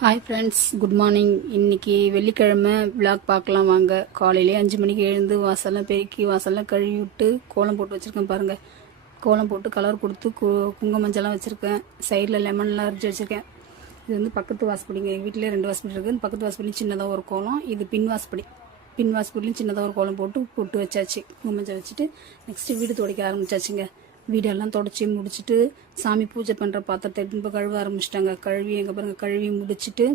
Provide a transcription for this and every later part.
Hi friends, good morning. இன்றைக்கி வெள்ளிக்கிழமை vlog பார்க்கலாம் வாங்க. காலையிலே 5 மணிக்கு எழுந்து வாசல்லாம் பெருக்கி வாசல்லாம் கழுவி விட்டு கோலம் போட்டு வச்சுருக்கேன் பாருங்கள். கோலம் போட்டு கலர் கொடுத்து குங்கும மஞ்சள்லாம் வச்சுருக்கேன். சைடில் லெமன்லாம் அரைச்சி வச்சுருக்கேன். இது வந்து பக்கத்து வாசப்படிங்க. எங்கள் வீட்டிலே 2 வாசப்படி இருக்குது. பக்கத்து வாசப்படியும் சின்னதாக ஒரு கோலம், இது பின் வாசப்படியும் சின்னதாக ஒரு கோலம் போட்டு வச்சாச்சு. குங்கும மஞ்சள் வச்சுட்டு நெக்ஸ்ட்டு வீடு துடைக்க ஆரம்பிச்சாச்சுங்க. வீடெல்லாம் தொடச்சி முடிச்சுட்டு சாமி பூஜை பண்ணுற பாத்திரத்தை எடுத்து கழுவ ஆரம்பிச்சிட்டாங்க. கழுவி எங்கே பாருங்கள், கழுவி முடிச்சுட்டு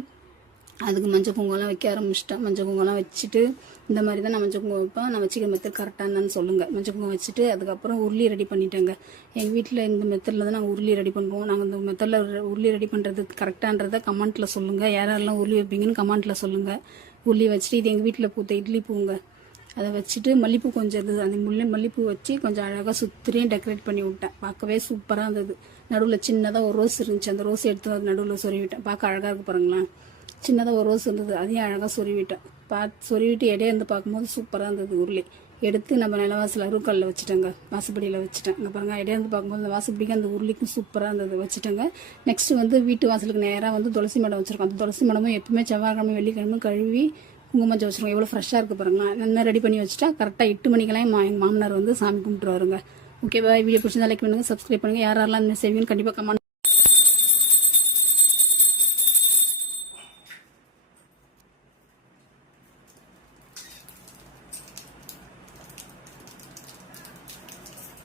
அதுக்கு மஞ்சள் குங்குமம்லாம் வைக்க ஆரம்பிச்சிட்டேன். மஞ்சள் குங்குமம்லாம் வச்சுட்டு இந்த மாதிரி தான் நான் மஞ்சள் குங்குமம் வைப்பேன். நான் வச்சுக்கிற மெத்தட் கரெக்டாக இருந்தான்னு சொல்லுங்கள். மஞ்சள் குங்குமம் வச்சுட்டு அதுக்கப்புறம் உருளி ரெடி பண்ணிட்டேங்க. எங்கள் வீட்டில் இந்த மெத்தடில் தான் நாங்கள் உருளி ரெடி பண்ணுவோம். நாங்கள் இந்த மெத்தடில் உருளி ரெடி பண்ணுறது கரெக்டான்றதை கமெண்ட்டில் சொல்லுங்கள். யாரெல்லாம் உருளி வைப்பீங்கன்னு கமெண்ட்டில் சொல்லுங்கள். உருளி வச்சுட்டு இது எங்கள் வீட்டில் பூத்த இட்லி பூங்க, அதை வச்சுட்டு மல்லிப்பூ கொஞ்சம் இருந்தது. அந்த மல்லிப்பூ வச்சு கொஞ்சம் அழகாக சுற்றியும் டெக்கரேட் பண்ணி விட்டேன். பார்க்கவே சூப்பராக இருந்தது. நடுவில் சின்னதாக ஒரு ரோஸ் இருந்துச்சு. அந்த ரோஸ் எடுத்து நடுவில் சொருவிட்டேன். பார்க்க அழகாக இருக்கு பாருங்களேன். சின்னதாக ஒரு ரோஸ் இருந்தது, அதையும் அழகாக சொருவிட்டேன். சொருவிட்டு இடையிருந்து பார்க்கும்போது சூப்பராக இருந்தது. உருளி எடுத்து நம்ம நிலவாசல் அருக்கல்ல வச்சுட்டேங்க. வாசப்படியில் வச்சுட்டேன். இங்கே பாருங்கள், இடையிருந்து பார்க்கும்போது அந்த வாசப்படிக்கு அந்த உருளிக்கும் சூப்பராக இருந்தது வச்சுட்டேங்க. நெக்ஸ்ட்டு வந்து வீட்டு வாசலுக்கு நேராக வந்து துளசி மடம் வச்சுருக்கோம். அந்த துளசி மடமும் எப்பவுமே செவ்வாய்க்கிழமை வெள்ளிக்கிழமை கழுவி குங்கும மஞ்சள் வச்சுருக்கோம். எவ்வளோ ஃப்ரெஷ்ஷாக இருக்குது பாருங்களேன். என்ன ரெடி பண்ணி வச்சுட்டா கரெக்டாக 8 மணிக்கெல்லாம் எங்கள் மாமனார் வந்து சாமி கும்பிட்டு வருங்க. ஓகேவா? வீடியோ பிடிச்சிருந்தா லைக் பண்ணுங்கள், சப்ஸ்கிரைப் பண்ணுங்கள். யாரெல்லாம் இந்த செய்வீங்கன்னு கண்டிப்பாக கமெண்ட்